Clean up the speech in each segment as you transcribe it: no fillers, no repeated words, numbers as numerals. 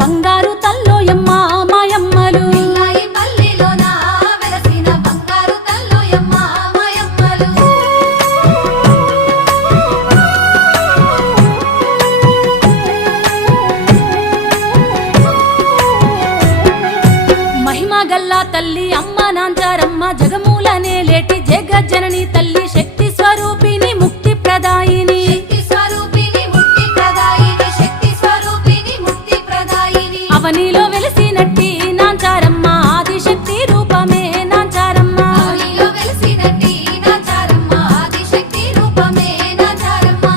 బంగారు తల్లోయమ్మ మాయమ్మలు మహిమ గల్లా తల్లి అమ్మ నాంచారమ్మ జగమూలనే లేటి జగజ్జనని తల్లి శక్తి స్వరూపిణి ముక్తి ప్రదాయిని అవనిలో వెలిసినట్టి నాంచారమ్మ ఆదిశక్తి రూపమే నాంచారమ్మ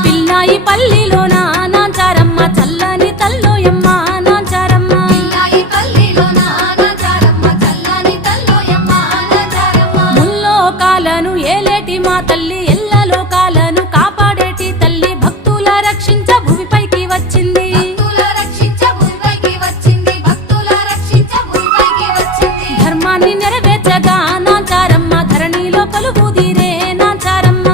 పిల్లాయి పల్లిలోన నాంచారమ్మ చల్లని తల్లోయమ్మ నాంచారమ్మ ముల్లోకాలను ఏలేటి మా తల్లి ఎల్ల లోకాలను కాపాడేటి తల్లి భక్తుల రక్షించ భూమిపైకి వచ్చింది ధర్మాన్ని నెరవేర్చగా నాంచారమ్మ ధరణిలో కొలువుదీరే నాంచారమ్మ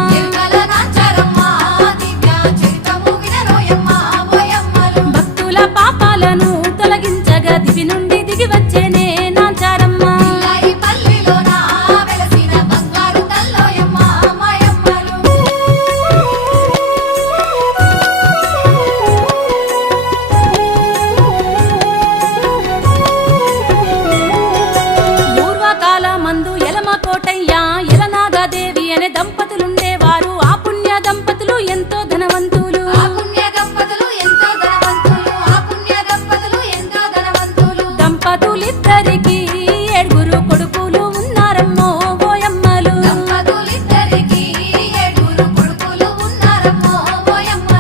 భక్తుల పాపాలను తొలగించగా దివి నుండి దిగి వచ్చేనే నాంచారమ్మ పూర్వకాల మందు ఎలమ కోటయ్య